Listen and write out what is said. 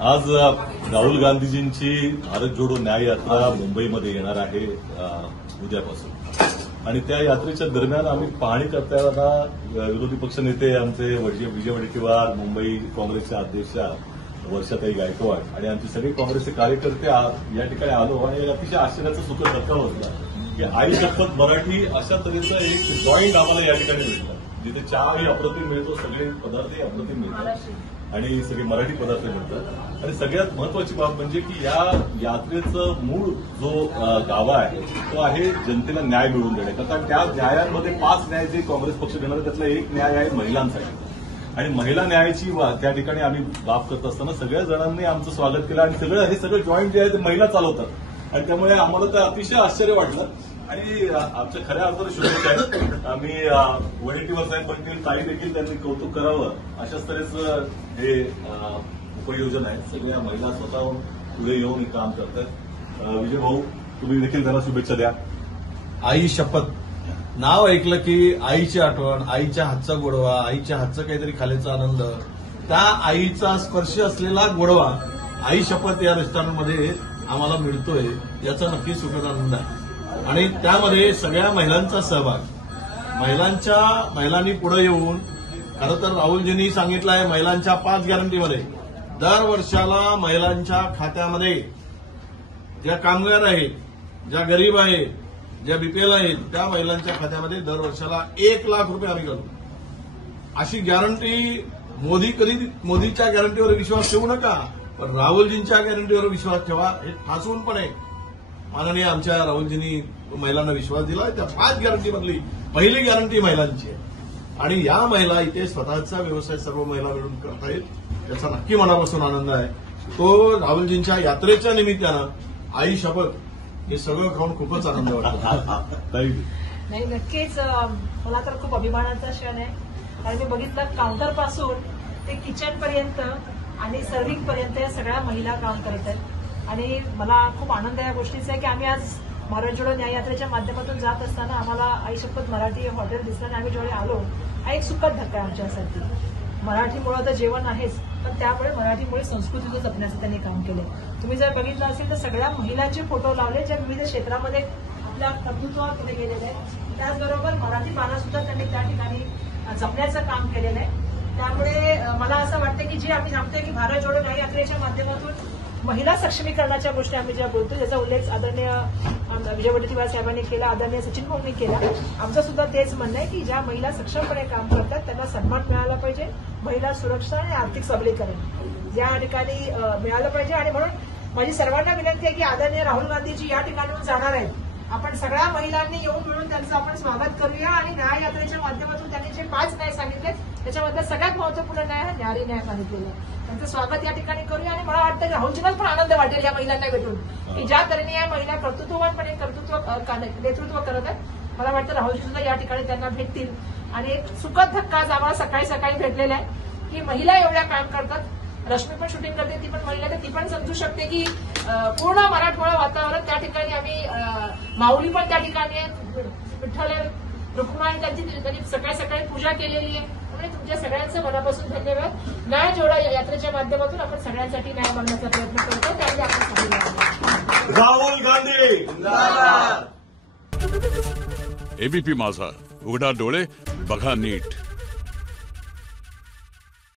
आज राहुल गांधीजींची भारत जोडो न्याय यात्रा मुंबईमध्ये येणार आहे उद्यापासून आणि त्या यात्रेच्या दरम्यान आम्ही पाहणी करताना विरोधी पक्षनेते आमचे विजय वडेट्टीवार, मुंबई काँग्रेसच्या अध्यक्षा वर्षाताई गायकवाड आणि आमचे सगळे काँग्रेसचे कार्यकर्ते या ठिकाणी आलो आणि अतिशय आश्चर्याचा सुखद धक्का बसला की आई शपथ मराठी अशा तऱ्हेचं एक जॉईंट आम्हाला या ठिकाणी मिळतं, जिथे चहाही अप्रतिम मिळतो, सगळे पदार्थही अप्रतिम मिळतात आणि सगळे मराठी पदार्थ मिळतात. आणि सगळ्यात महत्वाची बाब म्हणजे की या यात्रेचं मूळ जो गाभा आहे तो आहे जनतेला न्याय मिळवून देणे. कारण त्या न्यायांमध्ये 5 न्याय जे काँग्रेस पक्ष देणार आहे त्यातला एक न्याय आहे महिलांसाठी आणि महिला न्यायाची त्या ठिकाणी आम्ही बाब करत असताना सगळ्या जणांनी आमचं स्वागत केलं आणि हे सगळं जॉईंट जे आहे ते महिला चालवतात आणि त्यामुळे आम्हाला तर अतिशय आश्चर्य वाटलं आणि आमच्या खऱ्या अर्थानं शुभेच्छा आहेत. आम्ही वडेट्टीवार साहेब देखील ताई देखील त्यांनी कौतुक करावं अशाच तऱ्हेचं हे उपयोजन आहे. सगळ्या महिला स्वतःहून पुढे येऊन काम करतात. विजय भाऊ, तुम्ही देखील त्यांना शुभेच्छा द्या. आई शपथ नाव ऐकलं की आईची आठवण, आईच्या हातचा गोडवा, आईच्या हातचा काहीतरी खाल्याचा आनंद, त्या आईचा स्पर्श असलेला गोडवा आई शपथ या रेस्टॉरंटमध्ये आम्हाला मिळतोय याचा नक्की सुखद आनंद आहे. आणि त्यामध्ये सगळ्या महिलांचा सहभाग, महिलांनी पुढे येऊन, खरं तर राहुलजींनी सांगितलं आहे महिलांच्या 5 गॅरंटीमध्ये दर वर्षाला महिलांच्या खात्यामध्ये ज्या कामगार आहेत, ज्या गरीब आहेत, ज्या बीपीएल आहेत त्या महिलांच्या खात्यामध्ये दर वर्षाला 1 लाख रुपये आम्ही करू अशी गॅरंटी. मोदीच्या गॅरंटीवर विश्वास ठेवू नका, पण राहुलजींच्या गॅरंटीवर विश्वास ठेवा. हे ठासून पण आहे. माननीय आमच्या राहुलजींनी महिलांना विश्वास दिला. त्या 5 गॅरंटीमधली पहिली गॅरंटी महिलांची आहे आणि या महिला इथे स्वतःचा व्यवसाय सर्व महिला मिळून करतायत, त्याचा नक्की मनापासून आनंद आहे. तो राहुलजींच्या यात्रेच्या निमित्तानं आई शपथ हे सगळं खाऊन खूपच आनंद वाटतो. नाही, नक्कीच मला तर खूप अभिमानाचा क्षण आहे. कारण मी बघितलं काउंटरपासून ते किचनपर्यंत आणि सर्व्हिंगपर्यंत या सगळ्या महिला काम करत आहेत आणि मला खूप आनंद या गोष्टीचा आहे की आम्ही आज भारत जोडो न्याय यात्रेच्या माध्यमातून जात असताना आम्हाला आई शपथ मराठी हॉटेल दिसलं आणि आम्ही जेवढे आलो हा एक सुखद धक्का आहे आमच्यासाठी. मराठीमुळे तर जेवण आहेच, पण त्यामुळे मराठीमुळे संस्कृतीचं जपण्याचं त्यांनी काम केलं. तुम्ही जर बघितलं असेल तर सगळ्या महिलांचे फोटो लावले ज्या विविध क्षेत्रामध्ये आपल्या कर्तृत्वाकडे गेलेले आहेत. त्याचबरोबर मराठी पाना सुद्धा त्यांनी त्या ठिकाणी जपण्याचं काम केलेलं आहे. त्यामुळे मला असं वाटतं की जे आम्ही सांगतोय की भारत जोडो न्याय यात्रेच्या माध्यमातून महिला सक्षमीकरणाच्या गोष्टी आम्ही ज्या बोलतो, ज्याचा उल्लेख आदरणीय विजय वडेट्टीवार साहेबांनी केला, आदरणीय सचिन भाऊंनी केला. आमचं सुद्धा तेच म्हणणं आहे की ज्या महिला सक्षमपणे काम करतात त्यांना सन्मान मिळाला पाहिजे. महिला सुरक्षा आणि आर्थिक सबलीकरण या ठिकाणी मिळालं पाहिजे. आणि म्हणून माझी सर्वांना विनंती आहे की आदरणीय राहुल गांधीजी या ठिकाणाहून जाणार आहेत. आपण सगळ्या महिलांनी येऊन मिळून त्यांचं आपण स्वागत करूया आणि न्याय यात्रेच्या माध्यमातून त्यांनी जे 5 न्याय सांगितले त्याच्यामध्ये सगळ्यात महत्वपूर्ण न्याय हा न्यारी न्याय सांगितलेला आहे. त्यांचं स्वागत या ठिकाणी करूया आणि मला वाटतं की राहुलजींनाच पण आनंद वाटेल या महिलांना भेटून की ज्या तऱ्हेने या महिला कर्तृत्ववानपणे नेतृत्व करत आहेत. मला वाटतं राहुलजी सुद्धा या ठिकाणी त्यांना भेटतील आणि एक सुखद धक्का आज आम्हाला सकाळी सकाळी भेटलेला आहे की महिला एवढ्या काम करतात. रश्मी पण शूटिंग करते, ती पण महिला, तर ती पण समजू शकते की पूर्ण मराठवाडा वातावरण त्या ठिकाणी आम्ही माऊली पण त्या ठिकाणी आहे, विठ्ठल रुक्माई त्यांनी सकाळी सकाळी पूजा केलेली आहे. त्यामुळे तुमच्या सगळ्यांचं मनापासून धन्यवाद. न्याय जोडा यात्रेच्या माध्यमातून आपण सगळ्यांसाठी न्याय मागण्याचा प्रयत्न करतो. त्यामुळे आपण सांगितलं राहुल गांधी एबीपी माझा, उघडा डोळे बघा नीट.